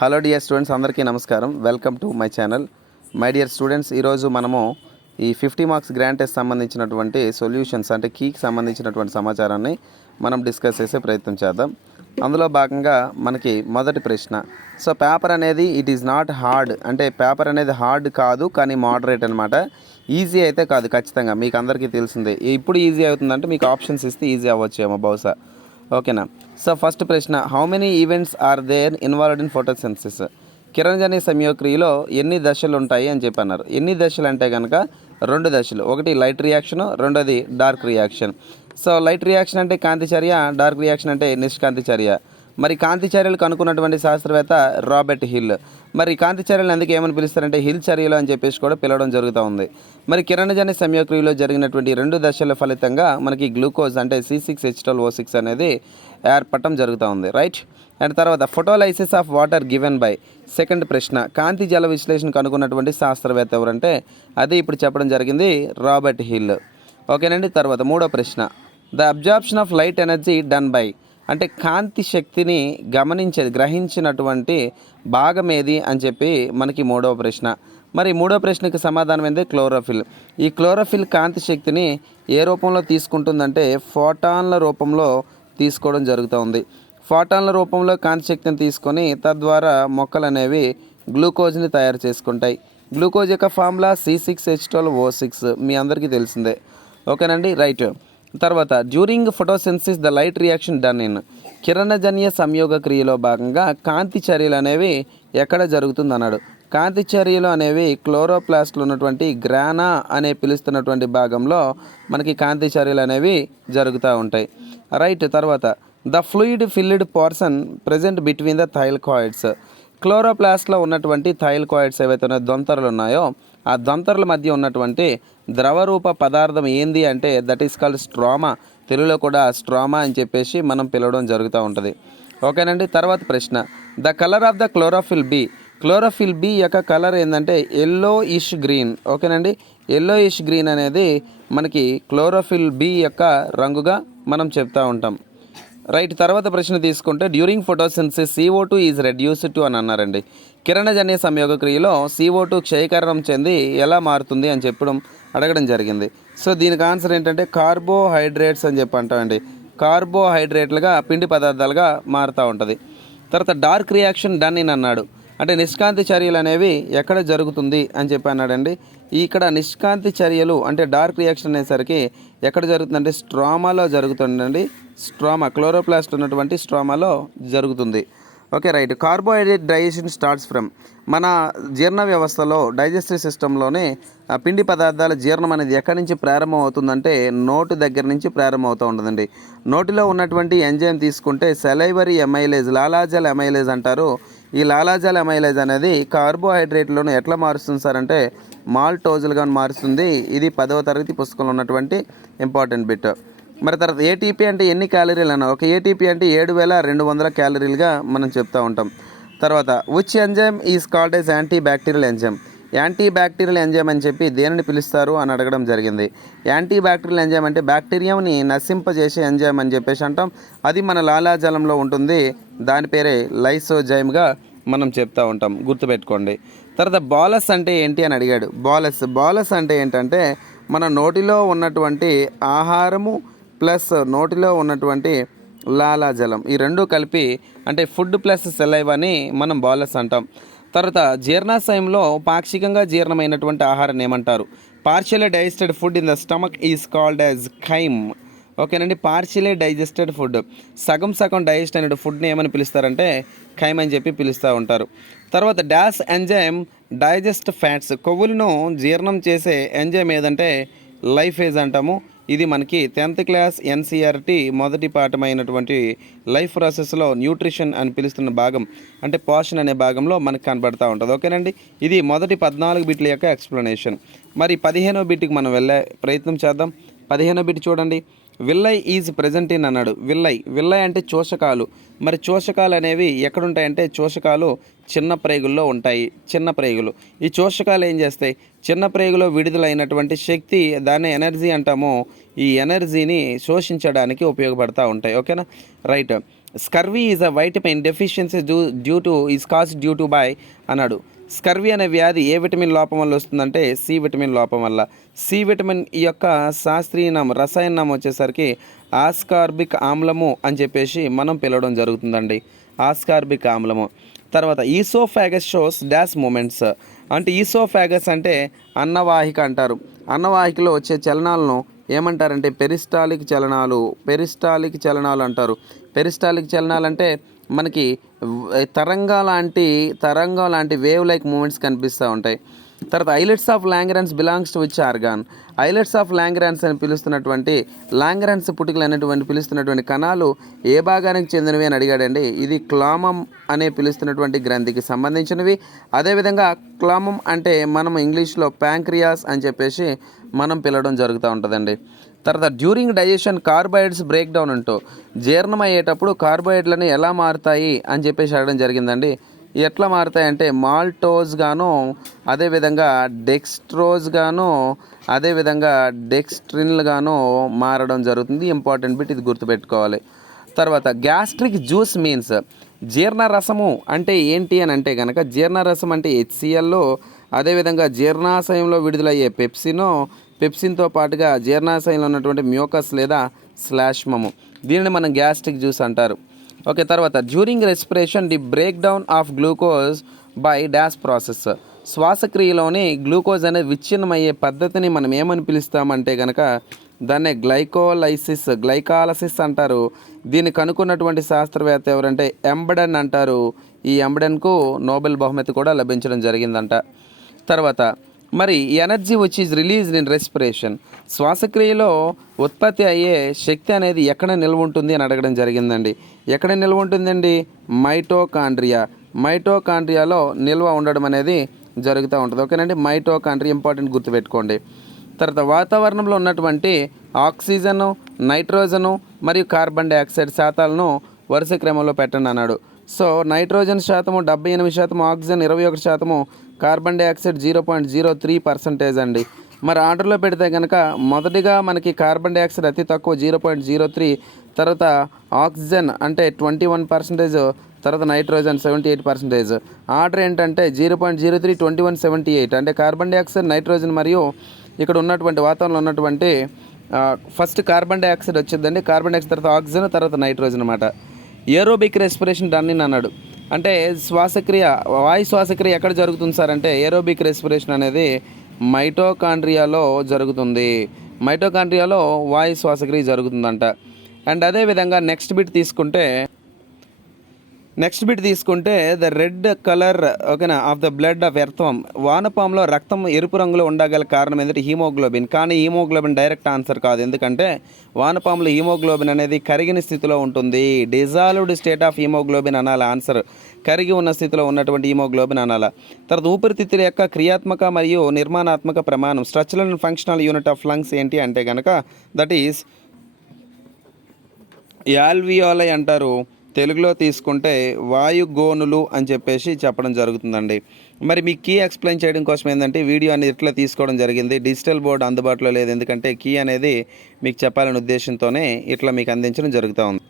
Hello dear students, అందరికీ నమస్కారం. Welcome to my channel. My dear students, ఈరోజు మనము ఈ 50 మార్క్స్ గ్రాంట్ టెస్ట్ సంబంధించినటువంటి సొల్యూషన్స్ అంటే కీకి సంబంధించినటువంటి సమాచారాన్ని మనం డిస్కస్ చేసే ప్రయత్నం చేద్దాం. అందులో భాగంగా మనకి మొదటి ప్రశ్న. సో పేపర్ అనేది ఇట్ ఈజ్ నాట్ హార్డ్, అంటే పేపర్ అనేది హార్డ్ కాదు కానీ మోడరేట్ అనమాట. ఈజీ అయితే కాదు, ఖచ్చితంగా మీకు అందరికీ తెలిసిందే. ఇప్పుడు ఈజీ అవుతుందంటే మీకు ఆప్షన్స్ ఇస్తే ఈజీ అవ్వచ్చేమో బహుశా. ఓకేనా? సో ఫస్ట్ ప్రశ్న, how many events are there involved in photosynthesis? కిరణజన్య సంయోక్రియలో ఎన్ని దశలు ఉంటాయి అని చెప్పి అన్నారు. ఎన్ని దశలు అంటే కనుక 2 దశలు. ఒకటి లైట్ రియాక్షన్, రెండోది dark reaction. So light reaction అంటే కాంతి చర్య, డార్క్ రియాక్షన్ అంటే నిష్కాంతి చర్య. మరి కాంతి చర్యలు కనుక్కున్నటువంటి శాస్త్రవేత్త రాబర్ట్ హిల్. మరి కాంతి చర్యలు ఎందుకు ఏమని పిలుస్తారంటే హిల్ చర్యలు అని చెప్పేసి కూడా పిలవడం జరుగుతూ ఉంది. మరి కిరణజన్య సంయోక్రియలో జరిగినటువంటి 2 దశల ఫలితంగా మనకి గ్లూకోజ్ అంటే C6H12O6 అనేది ఏర్పడటం జరుగుతూ ఉంది, రైట్. అండ్ తర్వాత photolysis of water given by. Second ప్రశ్న, కాంతి జల విశ్లేషణ కనుక్కున్నటువంటి శాస్త్రవేత్త ఎవరంటే అది ఇప్పుడు చెప్పడం జరిగింది రాబర్ట్ హిల్. ఓకేనండి. తర్వాత మూడో ప్రశ్న, the absorption of light energy done by. అంటే కాంతి శక్తిని గ్రహించినటువంటి భాగం ఏది అని చెప్పి మనకి మూడవ ప్రశ్న. మరి మూడో ప్రశ్నకి సమాధానం ఏంది? క్లోరోఫిల్. ఈ క్లోరోఫిల్ కాంతి శక్తిని ఏ రూపంలో తీసుకుంటుందంటే ఫోటాన్ల రూపంలో తీసుకోవడం జరుగుతూ ఉంది. ఫోటాన్ల రూపంలో కాంతి శక్తిని తీసుకొని తద్వారా మొక్కలు అనేవి గ్లూకోజ్ని తయారు చేసుకుంటాయి. గ్లూకోజ్ యొక్క ఫార్ములా C6H12O6 మీ అందరికీ తెలిసిందే. ఓకేనండి, రైట్. తర్వాత during photosynthesis the light reaction done in. కిరణజన్య సంయోగ క్రియలో భాగంగా కాంతి చర్యలు అనేవి ఎక్కడ జరుగుతుంది అన్నాడు. కాంతి చర్యలు అనేవి క్లోరోప్లాస్ట్లో ఉన్నటువంటి గ్రానా అనే పిలుస్తున్నటువంటి భాగంలో మనకి కాంతి చర్యలు అనేవి జరుగుతూ ఉంటాయి, రైట్. తర్వాత the fluid filled portion present between the thylakoids. క్లోరోప్లాస్ట్లో ఉన్నటువంటి థైల్కాయిడ్స్ ఏవైతే ఉన్నాయో దొంతరలు ఉన్నాయో ఆ దొంతరల మధ్య ఉన్నటువంటి ద్రవరూప పదార్థం ఏంది అంటే దట్ ఈస్ కాల్డ్ స్ట్రోమా. తెలుగులో కూడా స్ట్రోమా అని చెప్పేసి మనం పిలవడం జరుగుతూ ఉంటుంది. ఓకేనండి. తర్వాత ప్రశ్న, the colour of the chlorophyll B. Chlorophyll B యొక్క కలర్ ఏంటంటే ఎల్లో ఇష్ గ్రీన్. ఓకేనండి, ఎల్లో ఇష్ గ్రీన్ అనేది మనకి క్లోరోఫిల్ బి యొక్క రంగుగా మనం చెప్తూ ఉంటాం, రైట్. తర్వాత ప్రశ్న తీసుకుంటే during photosynthesis CO2 is reduced to అని అన్నారండి. కిరణజన్య సంయోగ క్రియలో CO2 క్షయకరణం చెంది ఎలా మారుతుంది అని అడగడం జరిగింది. సో దీనికి ఆన్సర్ ఏంటంటే కార్బోహైడ్రేట్స్ అని చెప్పి అంటామండి. కార్బోహైడ్రేట్లుగా పిండి పదార్థాలుగా మారుతూ ఉంటుంది. తర్వాత డార్క్ రియాక్షన్ డన్ ఇన్ అన్నాడు. అంటే నిష్కాంతి చర్యలు అనేవి ఎక్కడ జరుగుతుంది అని చెప్పి అన్నాడండి. ఇక్కడ నిష్కాంతి చర్యలు అంటే డార్క్ రియాక్షన్ అనేసరికి ఎక్కడ జరుగుతుందంటే స్ట్రోమాలో జరుగుతుందండి. స్ట్రోమా, క్లోరోప్లాస్ట్ ఉన్నటువంటి స్ట్రోమాలో జరుగుతుంది. Okay, right. Carbohydrate digestion starts from. మన జీర్ణ వ్యవస్థలో డైజెస్టివ్ సిస్టంలోనే పిండి పదార్థాల జీర్ణం అనేది ఎక్కడి నుంచి ప్రారంభం అవుతుందంటే నోటి దగ్గర నుంచి ప్రారంభం అవుతూ ఉంటుందండి. నోటిలో ఉన్నటువంటి ఎంజైమ్ తీసుకుంటే సెలైవరీ ఎమైలేజ్, లాలాజల్ ఎమైలేజ్ అంటారు. ఈ లాలాజల్ ఎమైలేజ్ అనేది కార్బోహైడ్రేట్లను ఎట్లా మారుస్తుంది సార్ అంటే మాల్టోజులుగా మారుస్తుంది. ఇది 10వ తరగతి పుస్తకంలో ఉన్నటువంటి ఇంపార్టెంట్ బిట్. మరి తర్వాత ఏటీపీ అంటే ఎన్ని క్యాలరీలు అన్న? ఒక ఏటీపీ అంటే 7200 క్యాలరీలుగా మనం చెప్తూ ఉంటాం. తర్వాత which enzyme is called as anti bacterial enzyme. Anti bacterial enzyme అని చెప్పి దేనిని పిలుస్తారు అని అడగడం జరిగింది. యాంటీ బ్యాక్టీరియల్ ఎంజైమ్ అంటే బ్యాక్టీరియాని నశింపజేసే ఎంజైమ్ అని చెప్పేసి అంటాం. అది మన లాలాజలంలో ఉంటుంది. దాని పేరే లైసోజైమ్గా మనం చెప్తూ ఉంటాం, గుర్తుపెట్టుకోండి. తర్వాత బాలస్ అంటే ఏంటి అని అడిగాడు. బాలస్ అంటే ఏంటంటే మన నోటిలో ఉన్నటువంటి ఆహారము ప్లస్ నోటిలో ఉన్నటువంటి లాలాజలం ఈ రెండు కలిపి అంటే ఫుడ్ ప్లస్ సెలైవాని మనం బాలస్ అంటాం. తర్వాత జీర్ణాశయంలో పాక్షికంగా జీర్ణమైనటువంటి ఆహారాన్ని ఏమంటారు? Partially digested food in the stomach is called as ఖైమ్. ఓకేనండి, పార్షియల్లీ డైజెస్టెడ్ ఫుడ్, సగం డైజెస్ట్ అయిన ఫుడ్ని ఏమని పిలుస్తారంటే ఖైమ్ అని చెప్పి పిలుస్తూ ఉంటారు. తర్వాత డాష్ ఎంజైమ్ డైజెస్ట్ ఫ్యాట్స్. కొవ్వులను జీర్ణం చేసే ఎంజైమ్ ఏదంటే లైఫేజ్ అంటాము. ఇది మనకి 10th క్లాస్ NCERT మొదటి పాఠమైనటువంటి లైఫ్ ప్రాసెస్లో న్యూట్రిషన్ అని పిలుస్తున్న భాగం అంటే పోషణ అనే భాగంలో మనకు కనబడుతూ ఉంటుంది. ఓకేనండి, ఇది మొదటి 14 బిట్ల యొక్క ఎక్స్ప్లెనేషన్. మరి 15వ బిట్కి మనం వెళ్ళే ప్రయత్నం చేద్దాం. 15వ బిట్ చూడండి. విల్లై ఈజ్ ప్రెజెంట్ ఇన్ అన్నాడు. విల్లై అంటే చోషకాలు. మరి చోషకాలు అనేవి ఎక్కడుంటాయంటే చోషకాలు చిన్న ప్రేగుల్లో ఉంటాయి. చిన్న ప్రేగులు ఈ చోషకాలు ఏం చేస్తాయి? చిన్న ప్రేగులో విడుదలైనటువంటి శక్తి, దాన్ని ఎనర్జీ అంటాము. ఈ ఎనర్జీని శోషించడానికి ఉపయోగపడతా ఉంటాయి. ఓకేనా, right. Scurvy is a vitamin deficiency due to is cause due to buy అన్నాడు. స్కర్వీ అనే వ్యాధి ఏ విటమిన్ లోపం వల్ల వస్తుందంటే సి విటమిన్ లోపం వల్ల. సి విటమిన్ ఈ యొక్క శాస్త్రీయ నామం రసాయన నామం వచ్చేసరికి ఆస్కార్బిక్ ఆమ్లము అని చెప్పేసి మనం పిలవడం జరుగుతుందండి. ఆస్కార్బిక్ ఆమ్లము. తర్వాత ఈసోఫాగస్ షోస్ డాష్ మూమెంట్స్ అంటే ఈసోఫాగస్ అంటే అన్నవాహిక అంటారు. అన్నవాహికలో వచ్చే చలనాలను ఏమంటారంటే పెరిస్టాలిక్ చలనాలు అంటారు. పెరిస్టాలిక్ చలనాలు అంటే మనకి తరంగం లాంటి వేవ్ లైక్ మూమెంట్స్ కనిపిస్తూ ఉంటాయి. తర్వాత islets of Langerhans belongs to which organ. Islets of Langerhans అని పిలుస్తున్నటువంటి లాంగ్రాన్స్ పుటికలు అనేటువంటి పిలుస్తున్నటువంటి కణాలు ఏ భాగానికి చెందినవి అని అడిగాడండి. ఇది క్లామం అనే పిలుస్తున్నటువంటి గ్రంథికి సంబంధించినవి. అదేవిధంగా క్లామం అంటే మనం ఇంగ్లీష్లో ప్యాంక్రియాస్ అని చెప్పేసి మనం పిలవడం జరుగుతూ ఉంటుందండి. తర్వాత during digestion carbohydrates break down అంటూ జీర్ణం అయ్యేటప్పుడు కార్బోహైడ్రేట్లను ఎలా మారుతాయి అని చెప్పేసి అడగడం జరిగిందండి. ఎట్లా మారుతాయంటే మాల్టోజ్ గాను, అదేవిధంగా డెక్స్ట్రోజ్ గాను, అదేవిధంగా డెక్స్ట్రిన్లు గాను మారడం జరుగుతుంది. ఇంపార్టెంట్ బిట్, ఇది గుర్తుపెట్టుకోవాలి. తర్వాత గ్యాస్ట్రిక్ జ్యూస్ మీన్స్ జీర్ణరసము అంటే ఏంటి అని అంటే కనుక జీర్ణరసం అంటే హెచ్సిఎల్లో, అదేవిధంగా జీర్ణాశయంలో విడుదలయ్యే పెప్సిన్తో పాటుగా జీర్ణాశయంలో ఉన్నటువంటి మ్యూకస్ లేదా శ్లాష్మము, దీనిని మనం గ్యాస్ట్రిక్ జ్యూస్ అంటారు. ఓకే. తర్వాత during respiration the break down of glucose by dash process. శ్వాసక్రియలోని గ్లూకోజ్ అనేది విచ్ఛిన్నమయ్యే పద్ధతిని మనం ఏమని పిలుస్తామంటే కనుక దాన్నే గ్లైకాలసిస్ అంటారు. దీన్ని కనుక్కున్నటువంటి శాస్త్రవేత్త ఎవరంటే ఎంబడెన్ అంటారు. ఈ ఎంబడెన్కు నోబెల్ బహుమతి కూడా లభించడం జరిగిందంట. తర్వాత మరి energy which is released in respiration, శ్వాసక్రియలో ఉత్పత్తి అయ్యే శక్తి అనేది ఎక్కడ నిల్వ ఉంటుంది అని అడగడం జరిగిందండి. ఎక్కడ నిల్వ ఉంటుందండి? మైటోకాండ్రియాలో నిల్వ ఉండడం అనేది జరుగుతూ ఉంటుంది. ఓకేనండి. మైటోకాండ్రియా ఇంపార్టెంట్, గుర్తుపెట్టుకోండి. తర్వాత వాతావరణంలో ఉన్నటువంటి ఆక్సిజన్, నైట్రోజను మరియు కార్బన్ డైఆక్సైడ్ శాతాలను వరుస క్రమంలో పెట్టండి అన్నాడు. సో నైట్రోజన్ శాతము 78%, ఆక్సిజన్ 21%, కార్బన్ డైఆక్సైడ్ 0.03% అండి. మరి ఆర్డర్లో పెడితే కనుక మొదటిగా మనకి కార్బన్ డైఆక్సైడ్ అతి తక్కువ 0.03, తర్వాత ఆక్సిజన్ అంటే 21%, తర్వాత నైట్రోజన్ 78%. ఆర్డర్ ఏంటంటే 0.03, 21, 78 అంటే కార్బన్ డైఆక్సైడ్, నైట్రోజన్ మరియు ఇక్కడ ఉన్నటువంటి వాతావరణంలో ఉన్నటువంటి ఫస్ట్ కార్బన్ డైఆక్సైడ్ వచ్చిందండి. కార్బన్ డైఆక్సైడ్ తర్వాత ఆక్సిజన్, తర్వాత నైట్రోజన్ అనమాట. ఏరోబిక్ రెస్పిరేషన్ డన్ ఇన్ అన్నాడు. అంటే వాయు శ్వాసక్రియ ఎక్కడ జరుగుతుంది సార్ అంటే ఏరోబిక్ రెస్పిరేషన్ అనేది మైటోకాండ్రియాలో జరుగుతుంది. మైటోకాండ్రియాలో వాయు శ్వాసక్రియ జరుగుతుందంట. అండ్ అదేవిధంగా నెక్స్ట్ బిట్ తీసుకుంటే ద రెడ్ కలర్ ఓకేనా ఆఫ్ ద బ్లడ్ ఆఫ్ ఎర్త్వం. వానపాములో రక్తం ఎరుపు రంగులో ఉండగల కారణం ఏంటంటే హీమోగ్లోబిన్. కానీ హీమోగ్లోబిన్ డైరెక్ట్ ఆన్సర్ కాదు. ఎందుకంటే వానపాములో హీమోగ్లోబిన్ అనేది కరిగిన స్థితిలో ఉంటుంది. డిజాల్వ్డ్ స్టేట్ ఆఫ్ హీమోగ్లోబిన్ అనాలి ఆన్సర్. కరిగి ఉన్న స్థితిలో ఉన్నటువంటి హీమోగ్లోబిన్ అనాల. తర్వాత ఊపిరితిత్తుల యొక్క క్రియాత్మక మరియు నిర్మాణాత్మక ప్రమాణం structural and functional unit of lungs ఏంటి అంటే కనుక దట్ ఈస్ యాల్వియోలై అంటారు. తెలుగులో తీసుకుంటే వాయుగోనులు అని చెప్పేసి చెప్పడం జరుగుతుందండి. మరి మీ కీ ఎక్స్ప్లెయిన్ చేయడం కోసం ఏంటంటే వీడియో అనేది ఇట్లా తీసుకోవడం జరిగింది. డిజిటల్ బోర్డు అందుబాటులో లేదు, ఎందుకంటే కీ అనేది మీకు చెప్పాలనే ఉద్దేశంతోనే ఇట్లా మీకు అందించడం జరుగుతూ ఉంది.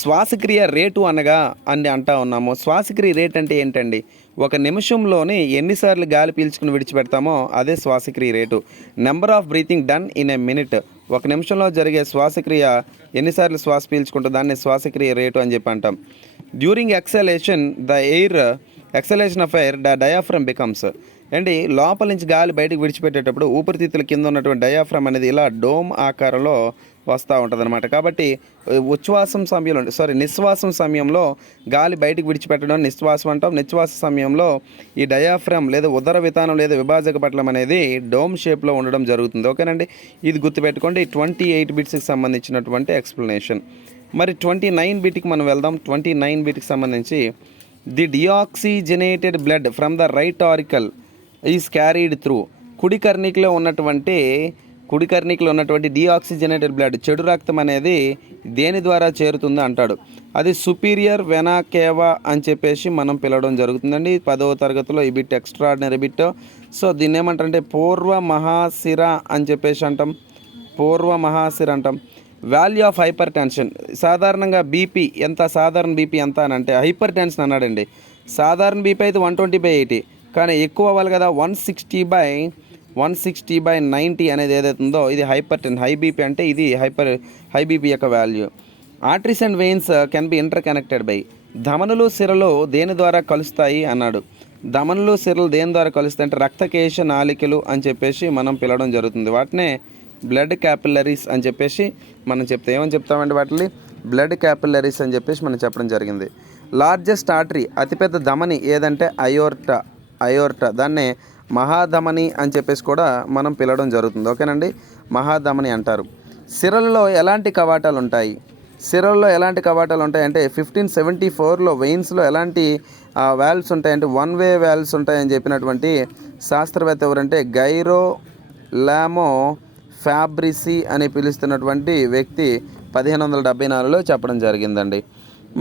శ్వాసక్రియ రేటు అనగా అంటా ఉన్నాము. శ్వాసక్రియ రేట్ అంటే ఏంటండి? ఒక నిమిషంలోనే ఎన్నిసార్లు గాలి పీల్చుకుని విడిచిపెడతామో అదే శ్వాసక్రియ rate. Number of breathing done in a minute. ఒక నిమిషంలో జరిగే శ్వాసక్రియ ఎన్నిసార్లు శ్వాస పీల్చుకుంటే దాన్ని శ్వాసక్రియ రేటు అని చెప్పి అంటాం. During exhalation of air the diaphragm becomes. అండి లోపల నుంచి గాలి బయటకు విడిచిపెట్టేటప్పుడు ఊపిరితిత్తుల కింద ఉన్నటువంటి డయాఫ్రమ్ అనేది ఇలా డోమ్ ఆకారంలో వస్తూ ఉంటుంది అనమాట. కాబట్టి నిశ్వాసం సమయంలో గాలి బయటకు విడిచిపెట్టడం నిశ్వాసం అంటాం. నిశ్వాస సమయంలో ఈ డయాఫ్రమ్ లేదా ఉదర వితానం లేదా విభాజక పటలం అనేది డోమ్ షేప్లో ఉండడం జరుగుతుంది. ఓకేనండి, ఇది గుర్తుపెట్టుకోండి. 28 బిట్స్కి సంబంధించినటువంటి ఎక్స్ప్లెనేషన్. మరి 29 బిట్కి మనం వెళ్దాం. 29 బిట్కి సంబంధించి the deoxygenated blood from the right auricle is carried through. కుడి కర్ణికలో ఉన్నటువంటి డిఆక్సిజనేటెడ్ బ్లడ్ చెడు రక్తం అనేది దేని ద్వారా చేరుతుందో అంటాడు. అది సుపీరియర్ వెనా కేవా అని చెప్పేసి మనం పిలవడం జరుగుతుందండి. 10వ తరగతిలో ఈ బిట్ ఎక్స్ట్రాడినరీ బిట్. సో దీన్ని ఏమంటారంటే పూర్వ మహాశిర అని చెప్పేసి అంటాం. Value of hyper tension. సాధారణంగా బీపీ ఎంత, సాధారణ బీపీ ఎంత అని అంటే హైపర్ టెన్షన్ అన్నాడండి. సాధారణ బీపీ అయితే 120/80, కానీ ఎక్కువ అవ్వాలి కదా, 160/90 అనేది ఏదైతే ఉందో ఇది హైపర్ టెన్షన్. హై బీపీ అంటే ఇది హై బీపీ యొక్క value. Arteries and veins can be interconnected by. ధమనులు సిరలు దేని ద్వారా కలుస్తాయి అన్నాడు. ధమనులు సిరలు దేని ద్వారా కలుస్తాయి అంటే రక్తకేశ నాళికలు అని చెప్పేసి మనం పిలవడం జరుగుతుంది. వాటినే బ్లడ్ క్యాపిల్లరీస్ అని చెప్పేసి మనం ఏమని చెప్తామంటే వాటిని బ్లడ్ క్యాపిల్లరీస్ అని చెప్పేసి మనం చెప్పడం జరిగింది. లార్జెస్ట్ ఆర్టరీ, అతిపెద్ద ధమని ఏదంటే అయోర్టా, దాన్నే మహాధమని అని చెప్పేసి కూడా మనం పిలవడం జరుగుతుంది. ఓకేనండి, మహాధమని అంటారు. సిరల్లో ఎలాంటి కవాటాలు ఉంటాయి? సిరల్లో ఎలాంటి కవాటాలు ఉంటాయంటే 1574లో వెయిన్స్లో ఎలాంటి వాల్వ్స్ ఉంటాయంటే వన్ వే వాల్వ్స్ ఉంటాయని చెప్పినటువంటి శాస్త్రవేత్త ఎవరంటే గైరో లామో ఫ్యాబ్రిసి అని పిలుస్తున్నటువంటి వ్యక్తి 1574లో చెప్పడం జరిగిందండి.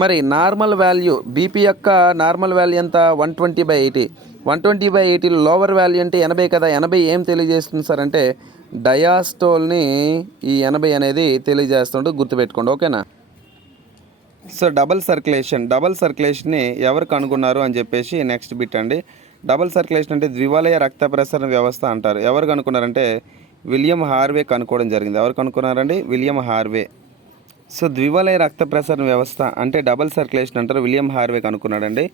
మరి నార్మల్ వాల్యూ బీపీ యొక్క నార్మల్ వాల్యూ ఎంత? 120/80. 120/80 లోవర్ వాల్యూ అంటే 80 కదా. 80 ఏం తెలియజేస్తుంది సార్ అంటే డయాస్టోల్ని ఈ 80 అనేది తెలియజేస్తుంటే గుర్తుపెట్టుకోండి. ఓకేనా. సో డబల్ సర్క్యులేషన్ని ఎవరు కనుగొన్నారు అని చెప్పేసి నెక్స్ట్ బిట్ అండి. డబల్ సర్క్యులేషన్ అంటే ద్వివలయ రక్త ప్రసరణ వ్యవస్థ అంటారు. ఎవరు కనుక్కున్నారంటే విలియం హార్వే కనుక్కోవడం జరిగింది. ఎవరు కనుక్కున్నారండి? William Harvey. సో ద్వివలయ రక్త ప్రసరణ వ్యవస్థ అంటే డబల్ సర్క్యులేషన్ అంటారు, విలియం హార్వే కనుక్కున్నాడండి.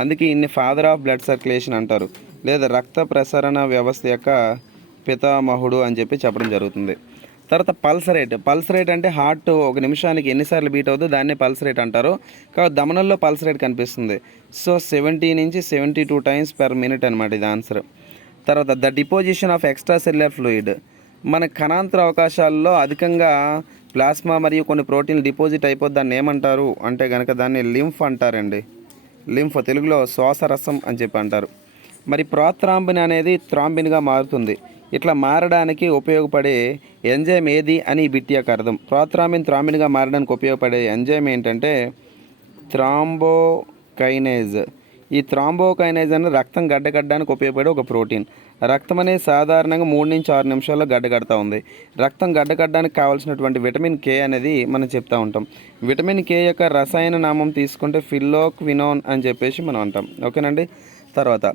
అందుకే ఇన్ని ఫాదర్ ఆఫ్ బ్లడ్ సర్క్యులేషన్ అంటారు, లేదా రక్త ప్రసరణ వ్యవస్థ యొక్క పితామహుడు అని చెప్పి చెప్పడం జరుగుతుంది. తర్వాత పల్స్ రేట్ అంటే హార్ట్ ఒక నిమిషానికి ఎన్నిసార్లు బీట్ అవుతుందో దాన్నే పల్స్ రేట్ అంటారు. కాబట్టి దమనంలో పల్స్ రేట్ కనిపిస్తుంది. సో 70 నుంచి 72 టైమ్స్ పర్ మినిట్ అనమాట ఇది ఆన్సర్. తర్వాత the deposition of extra cellular fluid, మన కణాంతర అవకాశాల్లో అధికంగా ప్లాస్మా మరియు కొన్ని ప్రోటీన్లు డిపాజిట్ అయిపోద్ది. దాన్ని ఏమంటారు అంటే కనుక దాన్ని లింఫ్ అంటారండి. లింఫ్ తెలుగులో శ్వాసరసం అని చెప్పి అంటారు. మరి ప్రోత్రాంబిన్ అనేది థ్రాంబిన్గా మారుతుంది. ఇట్లా మారడానికి ఉపయోగపడే ఎంజైమ్ ఏది అని బిట్ యొక్క అర్థం. థ్రాంబిన్గా మారడానికి ఉపయోగపడే ఎంజైమ్ ఏంటంటే థ్రాంబోకైనేజ్. ఈ థ్రాంబోకైనేజ్ అనేది రక్తం గడ్డగట్టడానికి ఉపయోగపడే ఒక ప్రోటీన్. రక్తం అనేది సాధారణంగా 3 నుంచి 6 నిమిషాల్లో గడ్డగడతా ఉంది. రక్తం గడ్డగట్టడానికి కావాల్సినటువంటి విటమిన్ కే అనేది మనం చెప్తూ ఉంటాం. విటమిన్ కే యొక్క రసాయన నామం తీసుకుంటే ఫిల్లోక్వినోన్ అని చెప్పేసి మనం అంటాం. ఓకేనండి. తర్వాత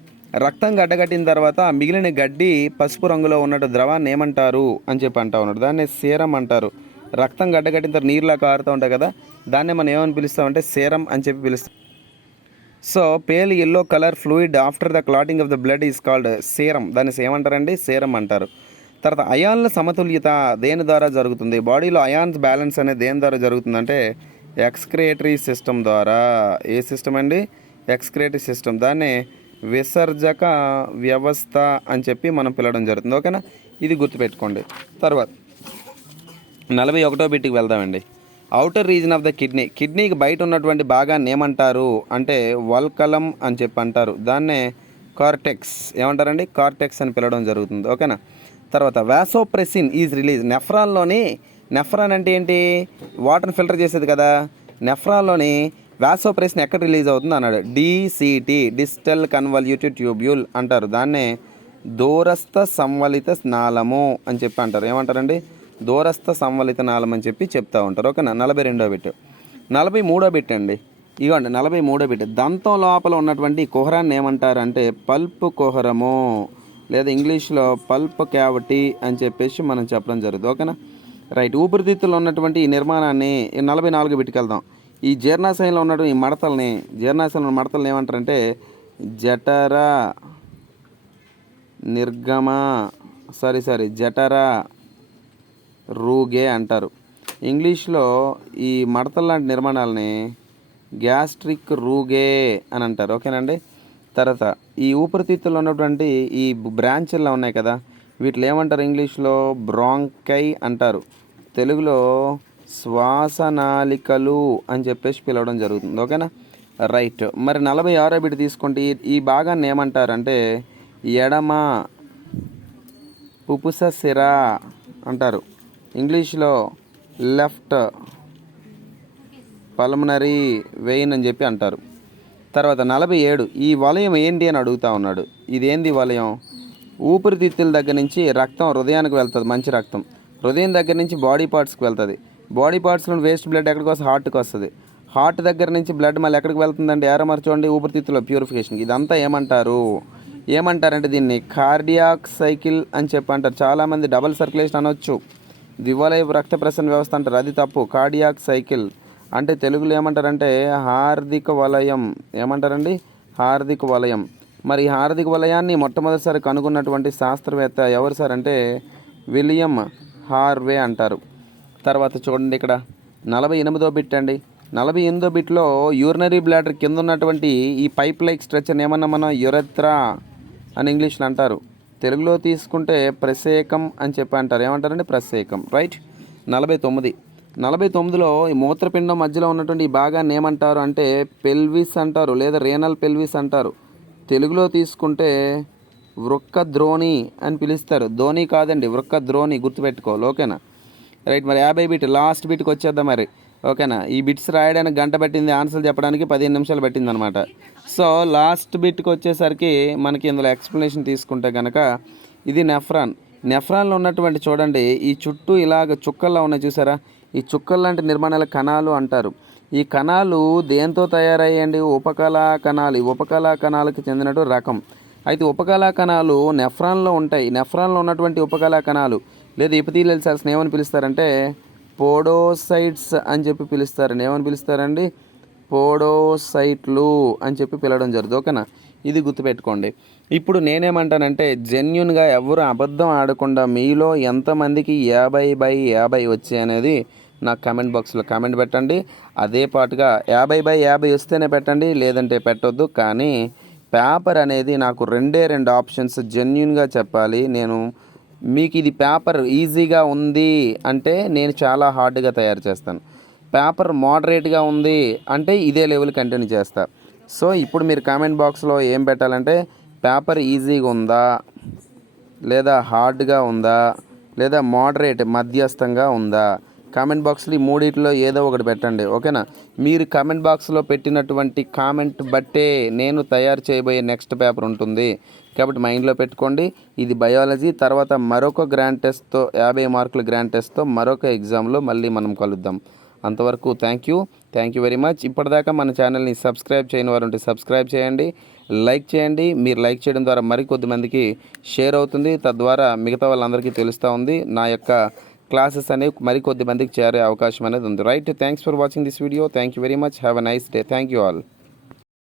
రక్తం గడ్డగట్టిన తర్వాత మిగిలిన గడ్డి పసుపు రంగులో ఉన్న ద్రవాన్ని ఏమంటారు అని చెప్పి అంటా ఉన్నాడు. దాన్ని సీరం అంటారు. రక్తం గడ్డగట్టిన తర్వాత నీరులా కారుతూ ఉంటాయి కదా, దాన్నే మనం ఏమని పిలుస్తామంటే సీరం అని చెప్పి పిలుస్తాం. So pale yellow colour fluid after the clotting of the blood is called serum. దాన్ని ఏమంటారండి? సీరం అంటారు. తర్వాత అయాన్ల సమతుల్యత దేని ద్వారా జరుగుతుంది? బాడీలో అయాన్స్ బ్యాలెన్స్ అనేది దేని ద్వారా జరుగుతుందంటే ఎక్స్క్రియేటరీ సిస్టమ్ ద్వారా. ఏ సిస్టమ్ అండి? Excretory system. దాన్ని విసర్జక వ్యవస్థ అని చెప్పి మనం పిలవడం జరుగుతుంది. ఓకేనా, ఇది గుర్తుపెట్టుకోండి. తర్వాత 41వ బిట్కి వెళ్దామండి. అవుటర్ రీజన్ ఆఫ్ ద కిడ్నీకి బయట ఉన్నటువంటి భాగాన్ని ఏమంటారు అంటే వల్కలం అని చెప్పి అంటారు. దాన్నే కార్టెక్స్ ఏమంటారండి? కార్టెక్స్ అని పిలవడం జరుగుతుంది. ఓకేనా. తర్వాత వాసోప్రెసిన్ ఈజ్ రిలీజ్. నెఫ్రాన్ అంటే ఏంటి? వాటర్ని ఫిల్టర్ చేసేది కదా. నెఫ్రాన్లోని వాసోప్రెసిన్ ఎక్కడ రిలీజ్ అవుతుంది అన్నాడు. డిసిటి, డిస్టల్ కన్వల్యూటెడ్ ట్యూబ్యూల్ అంటారు. దాన్నే దూరస్థ సంవలిత నాళము అని చెప్పి అంటారు. ఏమంటారండి? దూరస్థ సంవలిత నాళం అని చెప్పి చెప్తూ ఉంటారు. ఓకేనా. 42వ బిట్. 43వ బిట్ అండి. ఇవ్వండి 43వ బిట్. దంతం లోపల ఉన్నటువంటి కుహరాన్ని ఏమంటారు అంటే పల్ప్ కుహరము, లేదా ఇంగ్లీష్లో పల్ప్ క్యావిటీ అని చెప్పేసి మనం చెప్పడం జరుగుతుంది. ఓకేనా. రైట్. ఊపిరితిత్తుల్లో ఉన్నటువంటి ఈ నిర్మాణాన్ని 44 బిట్కి వెళ్దాం. ఈ జీర్ణాశయంలో ఉన్నటువంటి ఈ జీర్ణాశయంలో మడతలను ఏమంటారంటే జఠర రూగే అంటారు. ఇంగ్లీష్లో ఈ మడతల లాంటి నిర్మాణాలని గ్యాస్ట్రిక్ రూగే అని అంటారు. ఓకేనండి. తర్వాత ఈ ఊపిరితిత్తుల్లో ఉన్నటువంటి ఈ బ్రాంచ్ల్లో ఉన్నాయి కదా, వీటిలో ఏమంటారు? ఇంగ్లీష్లో బ్రాంకై అంటారు. తెలుగులో శ్వాసనాళికలు అని చెప్పేసి పిలవడం జరుగుతుంది. ఓకేనా. రైట్. మరి 46వ బిట్ తీసుకుంటే ఈ భాగాన్ని ఏమంటారంటే ఎడమ పుపుస సిర అంటారు. ఇంగ్లీష్లో లెఫ్ట్ పల్మనరీ వెయిన్ అని చెప్పి అంటారు. తర్వాత 47 ఈ వలయం ఏంటి అని అడుగుతూ ఉన్నాడు. ఇదేంది వలయం? ఊపిరితిత్తుల దగ్గర నుంచి రక్తం హృదయానికి వెళ్తుంది, మంచి రక్తం. హృదయం దగ్గర నుంచి బాడీ పార్ట్స్కి వెళ్తుంది. బాడీ పార్ట్స్లో వేస్ట్ బ్లడ్ ఎక్కడికి వస్తుంది? హార్ట్కి వస్తుంది. హార్ట్ దగ్గర నుంచి బ్లడ్ మళ్ళీ ఎక్కడికి వెళ్తుందండి? ఏరో మరి చూడండి, ఊపిరితిత్తులో ప్యూరిఫికేషన్. ఇదంతా ఏమంటారంటే దీన్ని కార్డియాక్ సైకిల్ అని చెప్పి అంటారు. చాలామంది డబల్ సర్క్యులేషన్ అనొచ్చు, ద్వివలయ రక్త ప్రసరణ వ్యవస్థ అంటారు. అది తప్పు. కార్డియాక్ సైకిల్ అంటే తెలుగులో ఏమంటారంటే హార్దిక వలయం. ఏమంటారండి? హార్దిక వలయం. మరి ఈ హార్దిక వలయాన్ని మొట్టమొదటిసారి కనుగొన్నటువంటి శాస్త్రవేత్త ఎవరు సార్ అంటే విలియం హార్వే అంటారు. తర్వాత చూడండి ఇక్కడ 48వ బిట్ అండి. 48వ బిట్లో యూరినరీ బ్లాడర్ కింద ఉన్నటువంటి ఈ పైప్ లైక్ స్ట్రక్చర్ ఏమన్నా మనం యురెత్రా అని ఇంగ్లీష్లో అంటారు. తెలుగులో తీసుకుంటే ప్రసేకం అని చెప్పి అంటారు. ఏమంటారండి? ప్రసేకం. రైట్. 49లో ఈ మూత్రపిండం మధ్యలో ఉన్నటువంటి ఈ భాగాన్ని ఏమంటారు అంటే పెల్విస్ అంటారు, లేదా రేనల్ పెల్విస్ అంటారు. తెలుగులో తీసుకుంటే వృక్క ద్రోణి అని పిలుస్తారు. ధోని కాదండి, వృక్క ద్రోణి, గుర్తుపెట్టుకోవాలి. ఓకేనా? రైట్. మరి 50 బిట్ లాస్ట్ బిట్కి వచ్చేద్దాం మరి. ఓకేనా? ఈ బిట్స్ రాయడానికి గంట పట్టింది, ఆన్సర్ చెప్పడానికి 15 నిమిషాలు పట్టింది అనమాట. సో లాస్ట్ బిట్కి వచ్చేసరికి మనకి ఇందులో ఎక్స్ప్లెనేషన్ తీసుకుంటే కనుక ఇది నెఫ్రాన్లో ఉన్నటువంటి చూడండి, ఈ చుట్టూ ఇలాగ చుక్కల్లో ఉన్నాయి చూసారా? ఈ చుక్కలు లాంటి నిర్మాణాల కణాలు అంటారు. ఈ కణాలు దేంతో తయారయ్యండి? ఉపకళా కణాలు. ఈ ఉపకళా కణాలకు చెందినటు రకం. అయితే ఉపకళా కణాలు నెఫ్రాన్లో ఉంటాయి. నెఫ్రాన్లో ఉన్నటువంటి ఉపకళా కణాలు లేదా ఎపిథీలియల్ సెల్స్ని ఏమని పిలుస్తారంటే పోడోసైట్స్ అని చెప్పి పిలుస్తారండి. ఏమని పిలుస్తారండి? పోడోసైట్లు అని చెప్పి పిలవడం జరుగుతుంది. ఓకేనా? ఇది గుర్తుపెట్టుకోండి. ఇప్పుడు నేనేమంటానంటే జెన్యున్గా ఎవరు అబద్ధం ఆడకుండా మీలో ఎంతమందికి 50/50 వచ్చాయి అనేది నాకు కామెంట్ బాక్స్లో కామెంట్ పెట్టండి. అదే పాటుగా 50/50 వస్తేనే పెట్టండి, లేదంటే పెట్టొద్దు. కానీ పేపర్ అనేది నాకు 2 ఆప్షన్స్ జెన్యున్గా చెప్పాలి. నేను మీకు ఇది పేపర్ ఈజీగా ఉంది అంటే నేను చాలా హార్డ్గా తయారు చేస్తాను. పేపర్ మోడరేట్గా ఉంది అంటే ఇదే లెవెల్ కంటిన్యూ చేస్తా. సో ఇప్పుడు మీరు కామెంట్ బాక్స్లో ఏం పెట్టాలంటే పేపర్ ఈజీగా ఉందా, లేదా హార్డ్గా ఉందా, లేదా మోడరేట్ మధ్యస్థంగా ఉందా? కామెంట్ బాక్స్లో ఈ మూడిట్లో ఏదో ఒకటి పెట్టండి. ఓకేనా? మీరు కామెంట్ బాక్స్లో పెట్టినటువంటి కామెంట్ బట్టే నేను తయారు చేయబోయే నెక్స్ట్ పేపర్ ఉంటుంది. కాబట్టి మైండ్లో పెట్టుకోండి. ఇది బయాలజీ. తర్వాత మరొక గ్రాండ్ టెస్ట్తో 50 మార్కుల గ్రాండ్ టెస్ట్తో మరొక ఎగ్జామ్లో మళ్ళీ మనం కలుద్దాం. అంతవరకు థ్యాంక్ యూ వెరీ మచ్. ఇప్పటిదాకా మన ఛానల్ని సబ్స్క్రైబ్ చేయని వారు ఉంటే సబ్స్క్రైబ్ చేయండి, లైక్ చేయండి. మీరు లైక్ చేయడం ద్వారా మరికొద్ది మందికి షేర్ అవుతుంది. తద్వారా మిగతా వాళ్ళందరికీ తెలుస్తూ ఉంది. నా యొక్క క్లాసెస్ అనేవి మరికొద్ది మందికి చేరే అవకాశం అనేది ఉంది. Right. Thanks for watching this video. Thank you very much. Have a nice day. Thank you all.